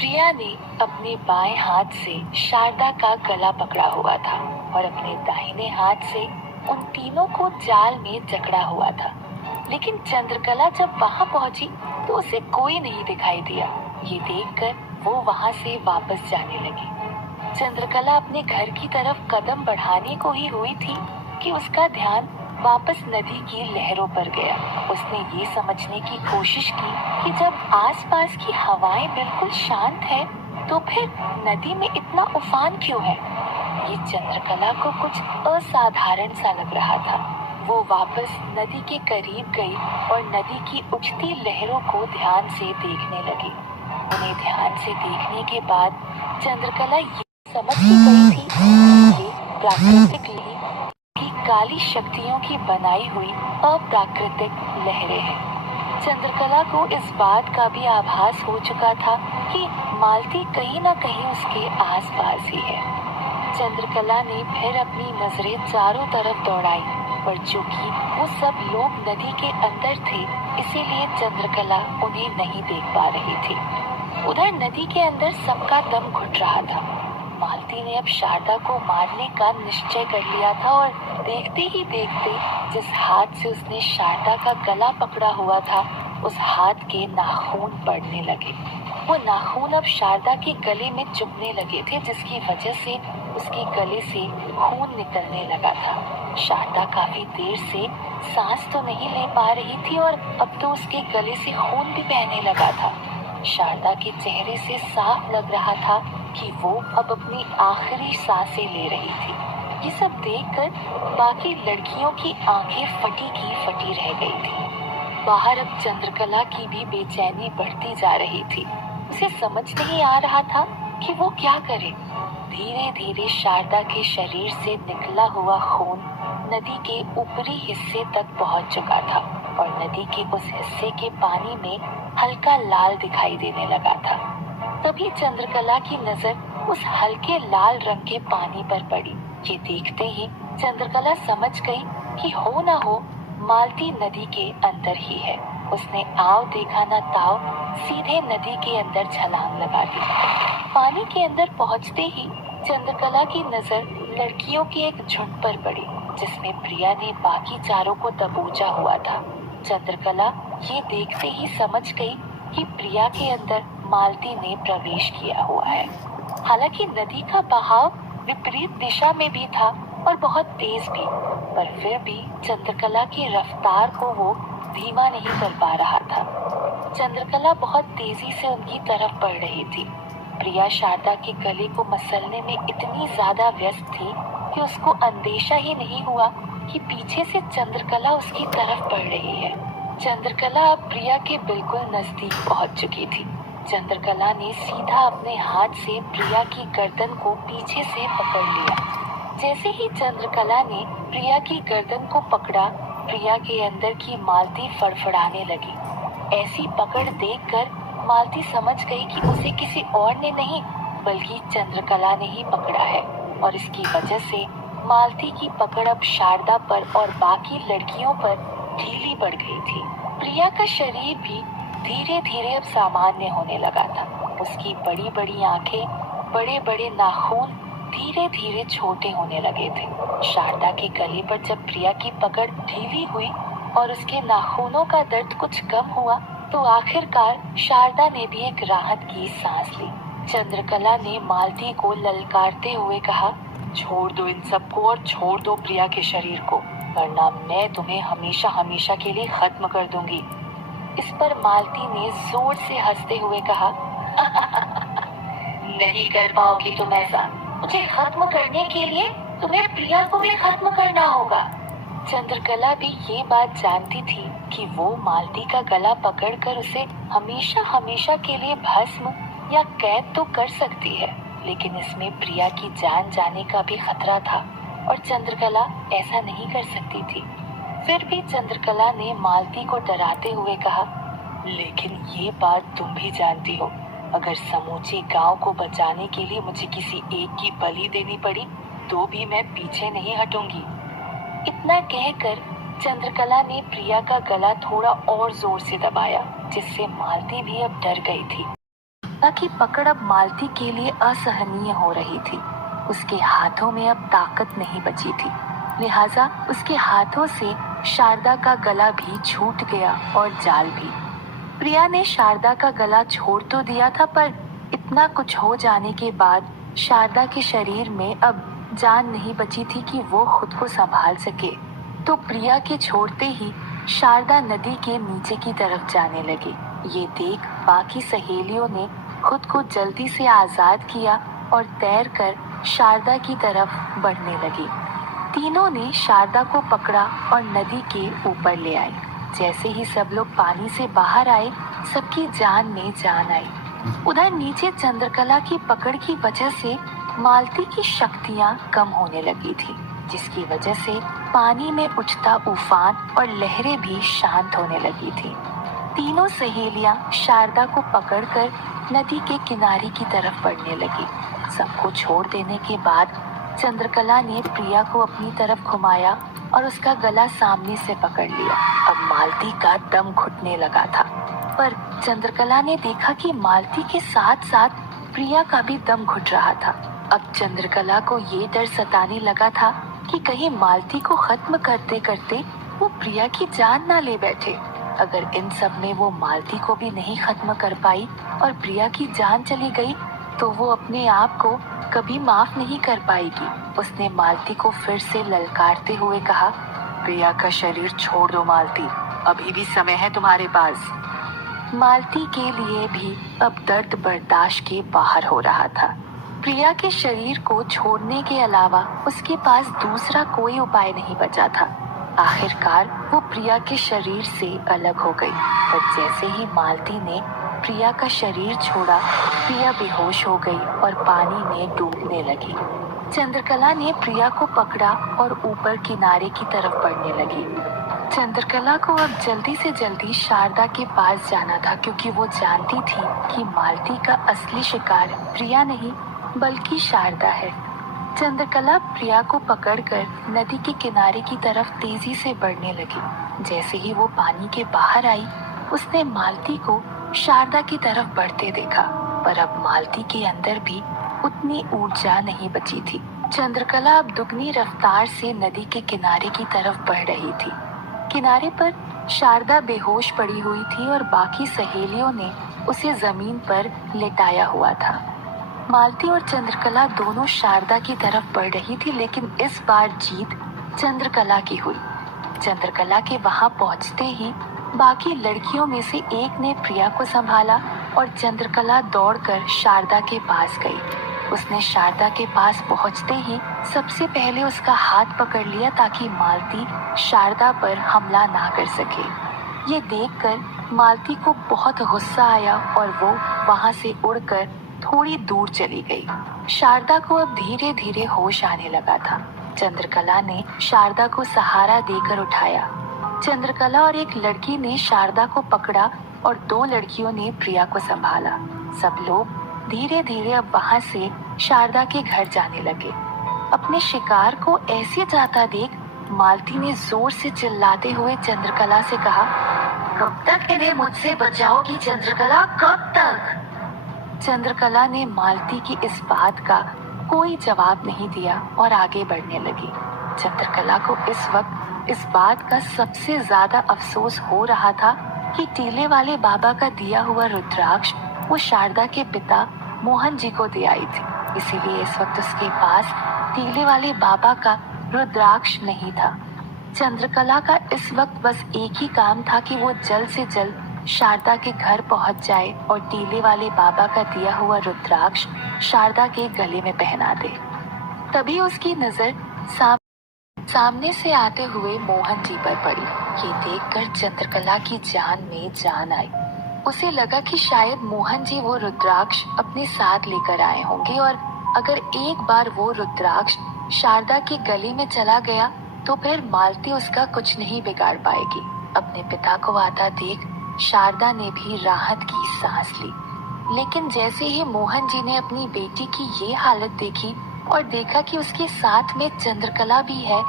प्रिया ने अपने बाएं हाथ से शारदा का गला पकड़ा हुआ था और अपने दाहिने हाथ से उन तीनों को जाल में जकड़ा हुआ था। लेकिन चंद्रकला जब वहां पहुंची तो उसे कोई नहीं दिखाई दिया। ये देखकर वो वहां से वापस जाने लगी। चंद्रकला अपने घर की तरफ कदम बढ़ाने को ही हुई थी कि उसका ध्यान वापस नदी की लहरों पर गया। उसने ये समझने की कोशिश की कि जब आसपास की हवाएं बिल्कुल शांत है तो फिर नदी में इतना उफान क्यों है। ये चंद्रकला को कुछ असाधारण सा लग रहा था। वो वापस नदी के करीब गई और नदी की उठती लहरों को ध्यान से देखने लगी। उन्हें ध्यान से देखने के बाद चंद्रकला ये समझ ही गई थी कि ये प्राकृतिक की काली शक्तियों की बनाई हुई अप्राकृतिक लहरें हैं। चंद्रकला को इस बात का भी आभास हो चुका था कि मालती कहीं न कहीं उसके आसपास ही है। चंद्रकला ने फिर अपनी नजरें चारों तरफ दौड़ाई, पर चूंकि वो सब लोग नदी के अंदर थे, इसीलिए चंद्रकला उन्हें नहीं देख पा रही थी। उधर नदी के अंदर सबका दम घुट रहा था। मालती ने अब शारदा को मारने का निश्चय कर लिया था और देखते ही देखते जिस हाथ से उसने शारदा का गला पकड़ा हुआ था, उस हाथ के नाखून पड़ने लगे। वो नाखून अब शारदा के गले में चुभने लगे थे, जिसकी वजह से उसके गले से खून निकलने लगा था। शारदा काफी देर से सांस तो नहीं ले पा रही थी और अब तो उसके गले से खून भी बहने लगा था। शारदा के चेहरे से साफ लग रहा था कि वो अब अपनी आखिरी सांसें ले रही थी। ये सब देखकर बाकी लड़कियों की आंखें फटी की फटी रह गई थी। बाहर अब चंद्रकला की भी बेचैनी बढ़ती जा रही थी। उसे समझ नहीं आ रहा था कि वो क्या करे। धीरे धीरे शारदा के शरीर से निकला हुआ खून नदी के ऊपरी हिस्से तक पहुंच चुका था और नदी के उस हिस्से के पानी में हल्का लाल दिखाई देने लगा था। तभी चंद्रकला की नजर उस हल्के लाल रंग के पानी पर पड़ी। ये देखते ही चंद्रकला समझ गई कि हो ना हो मालती नदी के अंदर ही है। उसने आव देखा ना ताव सीधे नदी के अंदर छलांग लगा दी। पानी के अंदर पहुंचते ही चंद्रकला की नजर लड़कियों के एक झुंड पर पड़ी, जिसमें प्रिया ने बाकी चारों को दबोचा हुआ था। चंद्रकला ये देखते ही समझ गई कि प्रिया के अंदर मालती ने प्रवेश किया हुआ है। हालांकि नदी का बहाव विपरीत दिशा में भी था और बहुत तेज भी, पर फिर भी चंद्रकला की रफ्तार को वो धीमा नहीं कर पा रहा था। चंद्रकला बहुत तेजी से उनकी तरफ बढ़ रही थी। प्रिया शारदा के गले को मसलने में इतनी ज्यादा व्यस्त थी कि उसको अंदेशा ही नहीं हुआ कि पीछे से चंद्रकला उसकी तरफ बढ़ रही है। चंद्रकला अब प्रिया के बिल्कुल नजदीक पहुंच चुकी थी। चंद्रकला ने सीधा अपने हाथ से प्रिया की गर्दन को पीछे से पकड़ लिया। जैसे ही चंद्रकला ने प्रिया की गर्दन को पकड़ा, प्रिया के अंदर की मालती फड़फड़ाने लगी। ऐसी पकड़ देखकर मालती समझ गई कि उसे किसी और ने नहीं बल्कि चंद्रकला ने ही पकड़ा है और इसकी वजह से मालती की पकड़ अब शारदा पर और बाकी लड़कियों पर ढीली पड़ गई थी। प्रिया का शरीर भी धीरे धीरे अब सामान्य होने लगा था। उसकी बड़ी बड़ी आंखें, बड़े बड़े नाखून धीरे धीरे छोटे होने लगे थे। शारदा के गले पर जब प्रिया की पकड़ ढीली हुई और उसके नाखूनों का दर्द कुछ कम हुआ तो आखिरकार शारदा ने भी एक राहत की सांस ली। चंद्रकला ने मालती को ललकारते हुए कहा, छोड़ दो इन सबको और छोड़ दो प्रिया के शरीर को, वरना मैं तुम्हें हमेशा हमेशा के लिए खत्म कर दूंगी। इस पर मालती ने जोर से हंसते हुए कहा, नहीं कर पाओगी तुम ऐसा। मुझे खत्म करने के लिए तुम्हें प्रिया को भी खत्म करना होगा। चंद्रकला भी ये बात जानती थी कि वो मालती का गला पकड़कर उसे हमेशा हमेशा के लिए भस्म या कैद तो कर सकती है, लेकिन इसमें प्रिया की जान जाने का भी खतरा था और चंद्रकला ऐसा नहीं कर सकती थी। फिर भी चंद्रकला ने मालती को डराते हुए कहा, लेकिन ये बात तुम भी जानती हो, अगर समूचे गांव को बचाने के लिए मुझे किसी एक की बलि देनी पड़ी तो भी मैं पीछे नहीं हटूंगी। इतना कहकर चंद्रकला ने प्रिया का गला थोड़ा और जोर से दबाया, जिससे मालती भी अब डर गई थी। की पकड़ अब मालती के लिए असहनीय हो रही थी। उसके हाथों में अब ताकत नहीं बची थी, लिहाजा उसके हाथों से शारदा का गला भी छूट गया और जाल भी। प्रिया ने शारदा का गला छोड़ तो दिया था, पर इतना कुछ हो जाने के बाद शारदा के शरीर में अब जान नहीं बची थी कि वो खुद को संभाल सके। तो प्रिया के छोड़ते ही शारदा नदी के नीचे की तरफ जाने लगी। ये देख बाकी सहेलियों ने खुद को जल्दी से आजाद किया और तैरकर शारदा की तरफ बढ़ने लगी। तीनों ने शारदा को पकड़ा और नदी के ऊपर ले आए। जैसे ही सब लोग पानी से बाहर आए, सबकी जान में जान आई। उधर नीचे चंद्रकला की पकड़ की वजह से मालती की शक्तियां कम होने लगी थी, जिसकी वजह से पानी में उठता उफान और लहरें भी शांत होने लगी थी। तीनों सहेलियां शारदा को पकड़कर नदी के किनारे की तरफ बढ़ने लगी। सबको छोड़ देने के बाद चंद्रकला ने प्रिया को अपनी तरफ घुमाया और उसका गला सामने से पकड़ लिया। अब मालती का दम घुटने लगा था, पर चंद्रकला ने देखा कि मालती के साथ साथ प्रिया का भी दम घुट रहा था। अब चंद्रकला को ये डर सताने लगा था कि कहीं मालती को खत्म करते करते वो प्रिया की जान ना ले बैठे। अगर इन सब में वो मालती को भी नहीं खत्म कर पाई और प्रिया की जान चली गई, तो वो अपने आप को कभी माफ नहीं कर पाएगी। उसने मालती को फिर से ललकारते हुए कहा, प्रिया का शरीर छोड़ दो मालती, अभी भी समय है तुम्हारे पास। मालती के लिए भी अब दर्द बर्दाश्त के बाहर हो रहा था। प्रिया के शरीर को छोड़ने के अलावा उसके पास दूसरा कोई उपाय नहीं बचा था। आखिरकार वो प्रिया के शरीर से अलग हो गई। पर जैसे ही मालती ने प्रिया का शरीर छोड़ा, प्रिया बेहोश हो गई और पानी में डूबने लगी। चंद्रकला ने प्रिया को पकड़ा और ऊपर किनारे की तरफ बढ़ने लगी। चंद्रकला को अब जल्दी से जल्दी शारदा के पास जाना था, क्योंकि वो जानती थी कि मालती का असली शिकार प्रिया नहीं बल्कि शारदा है। चंद्रकला प्रिया को पकड़कर नदी के किनारे की तरफ तेजी से बढ़ने लगी। जैसे ही वो पानी के बाहर आई, उसने मालती को शारदा की तरफ बढ़ते देखा, पर अब मालती के अंदर भी उतनी ऊर्जा नहीं बची थी। चंद्रकला अब दुगनी रफ्तार से नदी के किनारे की तरफ बढ़ रही थी। किनारे पर शारदा बेहोश पड़ी हुई थी और बाकी सहेलियों ने उसे जमीन पर लेटाया हुआ था। मालती और चंद्रकला दोनों शारदा की तरफ बढ़ रही थी, लेकिन इस बार जीत चंद्रकला की हुई। चंद्रकला के वहां पहुंचते ही बाकी लड़कियों में से एक ने प्रिया को संभाला और चंद्रकला दौड़कर शारदा के पास गई। उसने शारदा के पास पहुंचते ही सबसे पहले उसका हाथ पकड़ लिया, ताकि मालती शारदा पर हमला ना कर सके। ये देखकर मालती को बहुत गुस्सा आया और वो वहां से उड़कर थोड़ी दूर चली गई। शारदा को अब धीरे धीरे होश आने लगा था। चंद्रकला ने शारदा को सहारा देकर उठाया। चंद्रकला और एक लड़की ने शारदा को पकड़ा और दो लड़कियों ने प्रिया को संभाला। सब लोग धीरे धीरे अब वहां से शारदा के घर जाने लगे। अपने शिकार को ऐसे जाता देख मालती ने जोर से चिल्लाते हुए चंद्रकला से कहा, कब तक इन्हें मुझसे बचाओगी चंद्रकला, कब तक? चंद्रकला ने मालती की इस बात का कोई जवाब नहीं दिया और आगे बढ़ने लगी। चंद्रकला को इस वक्त इस बात का सबसे ज्यादा अफसोस हो रहा था कि टीले वाले बाबा का दिया हुआ रुद्राक्ष वो शारदा के पिता मोहन जी को दे आई थी। इसीलिए इस वक्त उसके पास टीले वाले बाबा का रुद्राक्ष नहीं था। चंद्रकला का इस वक्त बस एक ही काम था कि वो जल्द से जल्द शारदा के घर पहुंच जाए और टीले वाले बाबा का दिया हुआ रुद्राक्ष शारदा के गले में पहना दे। तभी उसकी नजर सामने से आते हुए मोहन जी पर पड़ी। ये देखकर चंद्रकला की जान में जान आई। उसे लगा कि शायद मोहन जी वो रुद्राक्ष अपने साथ लेकर आए होंगे, और अगर एक बार वो रुद्राक्ष शारदा के गले में चला गया तो फिर मालती उसका कुछ नहीं बिगाड़ पाएगी। अपने पिता को आता देख शारदा ने भी राहत की सांस ली। लेकिन जैसे ही मोहन जी ने अपनी बेटी की ये हालत देखी और देखा कि उसके साथ में चंद्रकला भी है,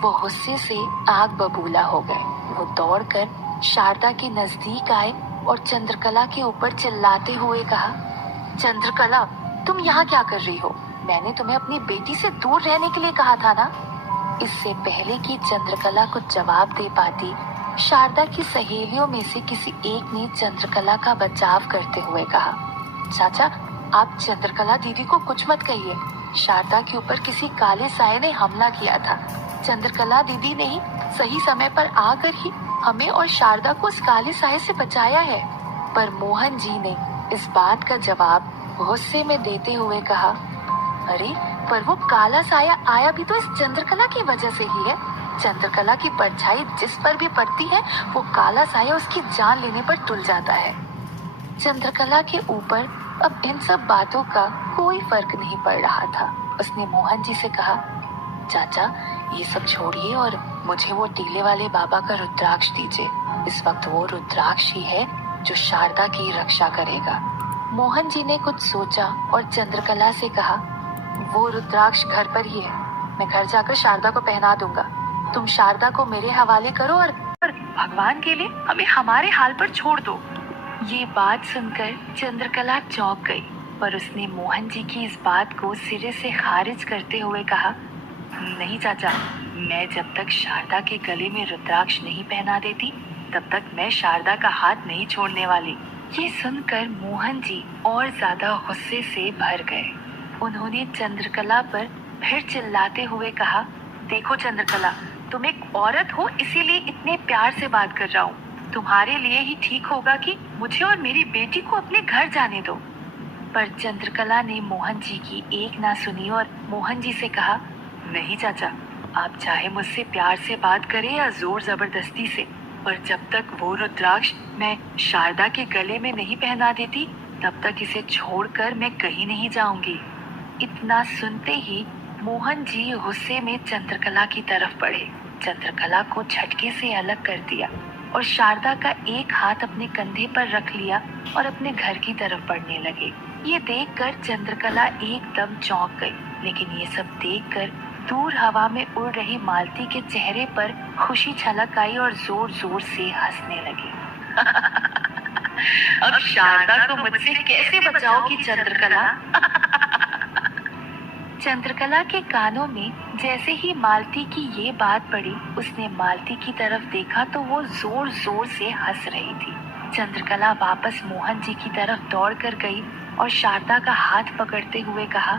वो गुस्से से आग बबूला हो गए। वो दौड़कर शारदा के नजदीक आए और चंद्रकला के ऊपर चिल्लाते हुए कहा, चंद्रकला, तुम यहाँ क्या कर रही हो? मैंने तुम्हें अपनी बेटी से दूर रहने के लिए कहा था ना। इससे पहले कि चंद्रकला कुछ जवाब दे पाती, शारदा की सहेलियों में से किसी एक ने चंद्रकला का बचाव करते हुए कहा, चाचा, आप चंद्रकला दीदी को कुछ मत कहिए। शारदा के ऊपर किसी काले साये ने हमला किया था। चंद्रकला दीदी ने ही सही समय पर आकर ही हमें और शारदा को उस काले साये से बचाया है। पर मोहन जी ने इस बात का जवाब गुस्से में देते हुए कहा, अरे पर वो काला साया आया भी तो इस चंद्रकला की वजह से ही है। चंद्रकला की परछाई जिस पर भी पड़ती है, वो काला साया उसकी जान लेने पर तुल जाता है। चंद्रकला के ऊपर अब इन सब बातों का कोई फर्क नहीं पड़ रहा था। उसने मोहन जी से कहा, चाचा, ये सब छोड़िए और मुझे वो टीले वाले बाबा का रुद्राक्ष दीजिए। इस वक्त वो रुद्राक्ष ही है जो शारदा की रक्षा करेगा। मोहन जी ने कुछ सोचा और चंद्रकला से कहा, वो रुद्राक्ष घर पर ही है। मैं घर जाकर शारदा को पहना दूंगा। तुम शारदा को मेरे हवाले करो और भगवान के लिए हमें हमारे हाल पर छोड़ दो। ये बात सुनकर चंद्रकला चौंक गई, पर उसने मोहन जी की इस बात को सिरे से खारिज करते हुए कहा, नहीं चाचा, मैं जब तक शारदा के गले में रुद्राक्ष नहीं पहना देती, तब तक मैं शारदा का हाथ नहीं छोड़ने वाली। ये सुनकर मोहन जी और ज्यादा गुस्से से भर गए। उन्होंने चंद्रकला पर फिर चिल्लाते हुए कहा, देखो चंद्रकला, तुम एक औरत हो, इसीलिए इतने प्यार से बात कर रहा हूँ। तुम्हारे लिए ही ठीक होगा कि मुझे और मेरी बेटी को अपने घर जाने दो। पर चंद्रकला ने मोहन जी की एक ना सुनी और मोहन जी से कहा, नहीं चाचा, आप चाहे मुझसे प्यार से बात करें या जोर जबरदस्ती से, पर जब तक वो रुद्राक्ष मैं शारदा के गले में नहीं पहना देती, तब तक इसे छोड़कर मैं कहीं नहीं जाऊंगी। इतना सुनते ही मोहन जी गुस्से में चंद्रकला की तरफ बढ़े, चंद्रकला को झटके से अलग कर दिया और शारदा का एक हाथ अपने कंधे पर रख लिया और अपने घर की तरफ बढ़ने लगे। ये देखकर चंद्रकला एकदम चौंक गई, लेकिन ये सब देखकर दूर हवा में उड़ रही मालती के चेहरे पर खुशी छलक आई और जोर जोर से हंसने लगी। अब शारदा को मुझसे कैसे बचाओगी चंद्रकला? चंद्रकला के कानों में जैसे ही मालती की ये बात पड़ी, उसने मालती की तरफ देखा तो वो जोर जोर से हंस रही थी। चंद्रकला वापस मोहन जी की तरफ दौड़ कर गई और शारदा का हाथ पकड़ते हुए कहा,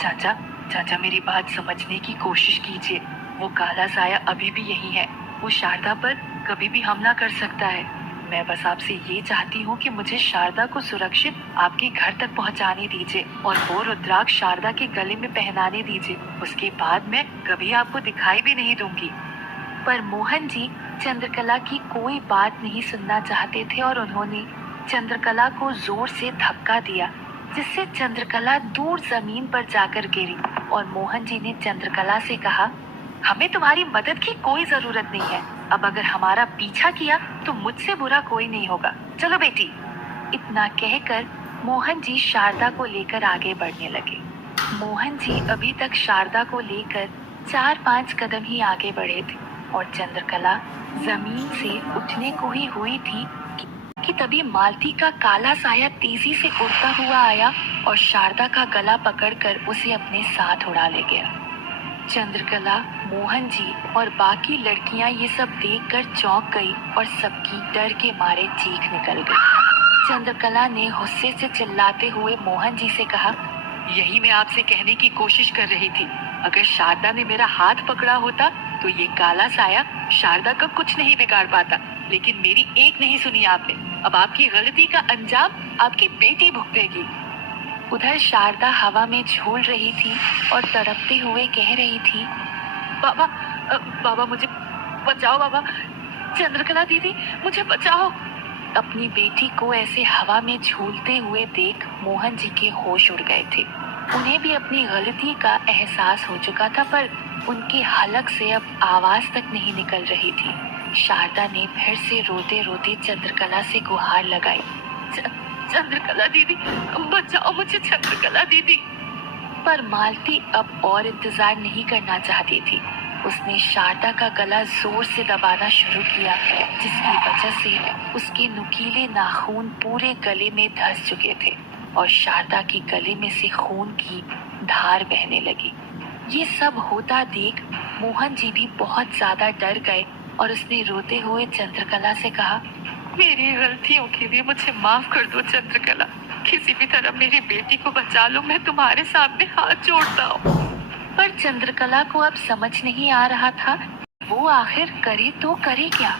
चाचा, चाचा, मेरी बात समझने की कोशिश कीजिए। वो काला साया अभी भी यही है। वो शारदा पर कभी भी हमला कर सकता है। मैं बस आपसे ये चाहती हूँ कि मुझे शारदा को सुरक्षित आपके घर तक पहुँचाने दीजिए और वो रुद्राक्ष शारदा के गले में पहनाने दीजिए। उसके बाद मैं कभी आपको दिखाई भी नहीं दूंगी। पर मोहन जी चंद्रकला की कोई बात नहीं सुनना चाहते थे और उन्होंने चंद्रकला को जोर से धक्का दिया, जिससे चंद्रकला दूर जमीन पर जाकर गिरी। और मोहन जी ने चंद्रकला से कहा, हमें तुम्हारी मदद की कोई जरूरत नहीं है। अब अगर हमारा पीछा किया तो मुझसे बुरा कोई नहीं होगा। चलो बेटी। इतना कहकर मोहन जी शारदा को लेकर आगे बढ़ने लगे। मोहन जी अभी तक शारदा को लेकर 4-5 कदम ही आगे बढ़े थे और चंद्रकला जमीन से उठने को ही हुई थी कि तभी मालती का काला साया तेजी से उड़ता हुआ आया और शारदा का गला पकड़कर उसे अपने साथ उड़ा ले गया। चंद्रकला, मोहन जी और बाकी लड़कियां ये सब देखकर चौंक गई और सबकी डर के मारे चीख निकल गई। चंद्रकला ने गुस्से से चिल्लाते हुए मोहन जी से कहा, यही मैं आपसे कहने की कोशिश कर रही थी। अगर शारदा ने मेरा हाथ पकड़ा होता तो ये काला साया शारदा का कुछ नहीं बिगाड़ पाता, लेकिन मेरी एक नहीं सुनी आपने। अब आपकी गलती का अंजाम आपकी बेटी भुगतेगी। उधर शारदा हवा में झूल रही थी और तड़पते हुए कह रही थी, बाबा, बाबा मुझे बचाओ, बाबा, चंद्रकला दीदी मुझे बचाओ। अपनी बेटी को ऐसे हवा में झूलते हुए देख मोहन जी के होश उड़ गए थे। उन्हें भी अपनी गलती का एहसास हो चुका था, पर उनके हलक से अब आवाज तक नहीं निकल रही थी। शारदा ने फिर से रोते रोते चंद्रकला से गुहार लगाई, चंद्रकला दीदी बचाओ मुझे, चंद्रकला दीदी। पर मालती अब और इंतजार नहीं करना चाहती थी। उसने शारदा का गला जोर से दबाना शुरू किया, जिसकी वजह से उसके नुकीले नाखून पूरे गले में धंस चुके थे। और शारदा के गले में से खून की धार बहने लगी। ये सब होता देख मोहन जी भी बहुत ज्यादा डर गए और उसने रोते हुए चंद्रकला से कहा, मेरी गलतियों के लिए मुझे माफ कर दो चंद्रकला, किसी भी तरह मेरी बेटी को बचा लो, मैं तुम्हारे सामने हाथ जोड़ता हूँ। पर चंद्रकला को अब समझ नहीं आ रहा था वो आखिर करे तो करे क्या।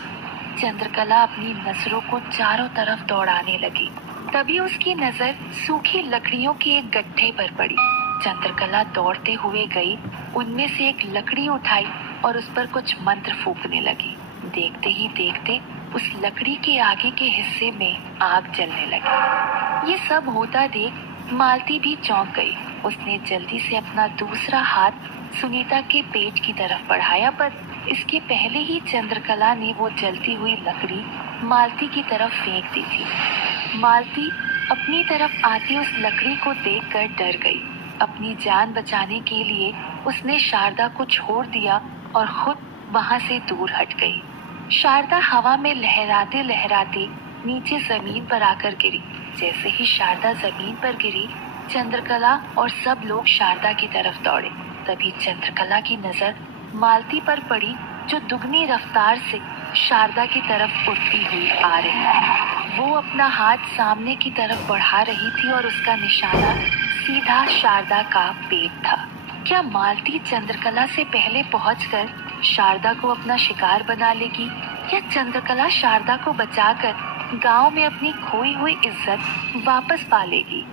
चंद्रकला अपनी नजरों को चारों तरफ दौड़ाने लगी। तभी उसकी नजर सूखी लकड़ियों के एक गड्ढे पर पड़ी। चंद्रकला दौड़ते हुए गई, उनमें से एक लकड़ी उठाई और उस पर कुछ मंत्र फूंकने लगी। देखते ही देखते उस लकड़ी के आगे के हिस्से में आग जलने लगी। ये सब होता देख मालती भी चौंक गई। उसने जल्दी से अपना दूसरा हाथ सुनीता के पेट की तरफ बढ़ाया, पर इसके पहले ही चंद्रकला ने वो जलती हुई लकड़ी मालती की तरफ फेंक दी थी। मालती अपनी तरफ आती उस लकड़ी को देखकर डर गई। अपनी जान बचाने के लिए उसने शारदा को छोड़ दिया और खुद वहां से दूर हट गई। शारदा हवा में लहराते लहराते नीचे जमीन पर आकर गिरी। जैसे ही शारदा जमीन पर गिरी, चंद्रकला और सब लोग शारदा की तरफ दौड़े। तभी चंद्रकला की नजर मालती पर पड़ी, जो दुगनी रफ्तार से शारदा की तरफ उड़ती हुई आ रही थी। वो अपना हाथ सामने की तरफ बढ़ा रही थी और उसका निशाना सीधा शारदा का पेट था। क्या मालती चंद्रकला से पहले पहुंचकर शारदा को अपना शिकार बना लेगी, या चंद्रकला शारदा को बचाकर गांव में अपनी खोई हुई इज्जत वापस पा लेगी?